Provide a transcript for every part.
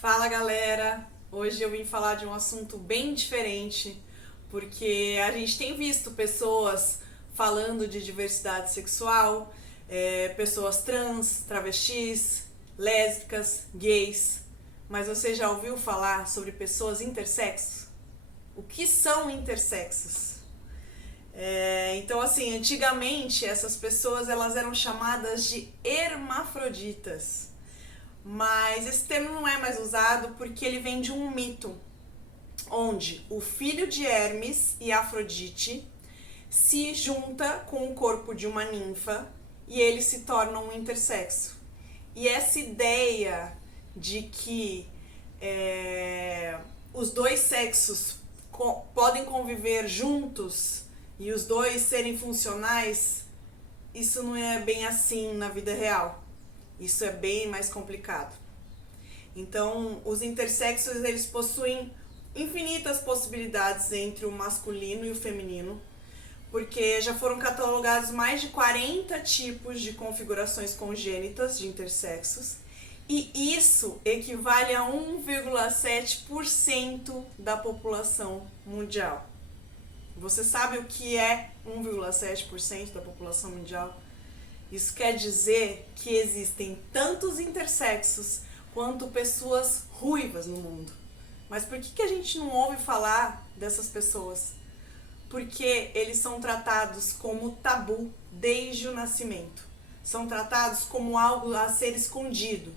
Fala galera! Hoje eu vim falar de um assunto bem diferente, porque a gente tem visto pessoas falando de diversidade sexual, pessoas trans, travestis, lésbicas, gays, mas você já ouviu falar sobre pessoas intersexos? O que são intersexos? Então assim, antigamente essas pessoas elas eram chamadas de hermafroditas. Mas esse termo não é mais usado porque ele vem de um mito, onde o filho de Hermes e Afrodite se junta com o corpo de uma ninfa e eles se tornam um intersexo. E essa ideia de que os dois sexos podem conviver juntos e os dois serem funcionais, isso não é bem assim na vida real. Isso é bem mais complicado. Então, os intersexos, eles possuem infinitas possibilidades entre o masculino e o feminino, porque já foram catalogados mais de 40 tipos de configurações congênitas de intersexos, e isso equivale a 1,7% da população mundial. Você sabe o que é 1,7% da população mundial? Isso quer dizer que existem tantos intersexos quanto pessoas ruivas no mundo. Mas por que a gente não ouve falar dessas pessoas? Porque eles são tratados como tabu desde o nascimento. São tratados como algo a ser escondido.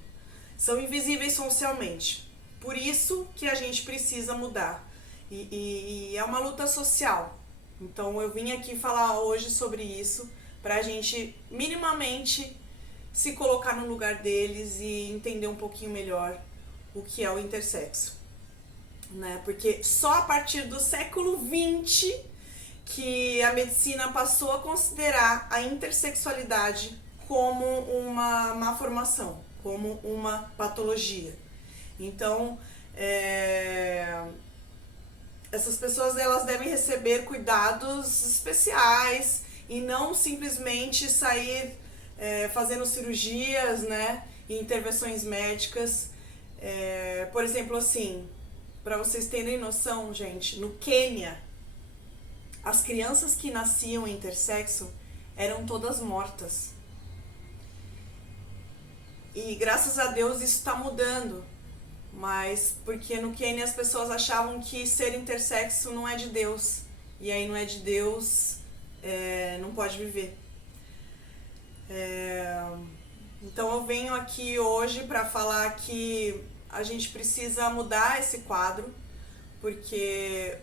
São invisíveis socialmente. Por isso que a gente precisa mudar. E é uma luta social. Então eu vim aqui falar hoje sobre isso, para a gente minimamente se colocar no lugar deles e entender um pouquinho melhor o que é o intersexo, né? Porque só a partir do século XX que a medicina passou a considerar a intersexualidade como uma má formação, como uma patologia. Então, essas pessoas elas devem receber cuidados especiais e não simplesmente sair fazendo cirurgias, né, e intervenções médicas. Por exemplo, assim, para vocês terem noção, gente, no Quênia, as crianças que nasciam intersexo eram todas mortas. E graças a Deus isso está mudando, mas porque no Quênia as pessoas achavam que ser intersexo não é de Deus, e aí não é de Deus, não pode viver. Então eu venho aqui hoje para falar que a gente precisa mudar esse quadro, porque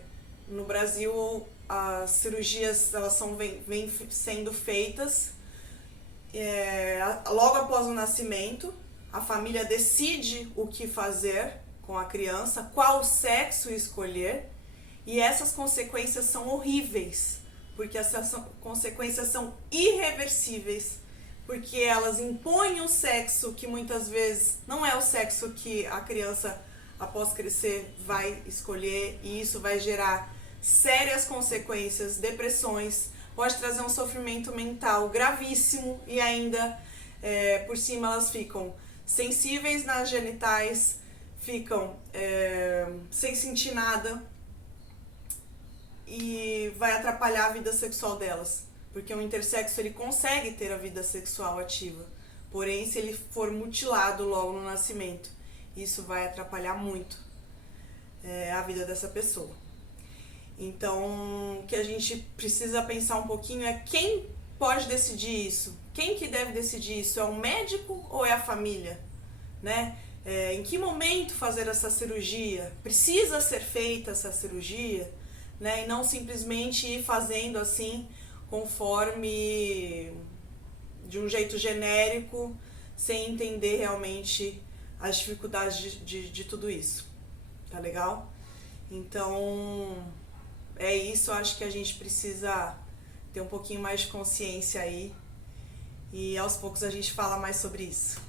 no Brasil as cirurgias elas vêm sendo feitas logo após o nascimento. A família decide o que fazer com a criança, qual sexo escolher, e essas consequências são horríveis, porque essas consequências são irreversíveis, porque elas impõem um sexo que muitas vezes não é o sexo que a criança, após crescer, vai escolher, e isso vai gerar sérias consequências, depressões, pode trazer um sofrimento mental gravíssimo, e ainda, por cima, elas ficam sensíveis nas genitais, ficam sem sentir nada, e vai atrapalhar a vida sexual delas, porque o intersexo ele consegue ter a vida sexual ativa, porém se ele for mutilado logo no nascimento, isso vai atrapalhar muito a vida dessa pessoa. Então o que a gente precisa pensar um pouquinho é quem pode decidir isso, quem que deve decidir isso, é o médico ou é a família, né? Em que momento fazer essa cirurgia, precisa ser feita essa cirurgia, né? E não simplesmente ir fazendo assim, conforme de um jeito genérico, sem entender realmente as dificuldades de tudo isso. Tá legal? Então, é isso. Acho que a gente precisa ter um pouquinho mais de consciência aí. E aos poucos a gente fala mais sobre isso.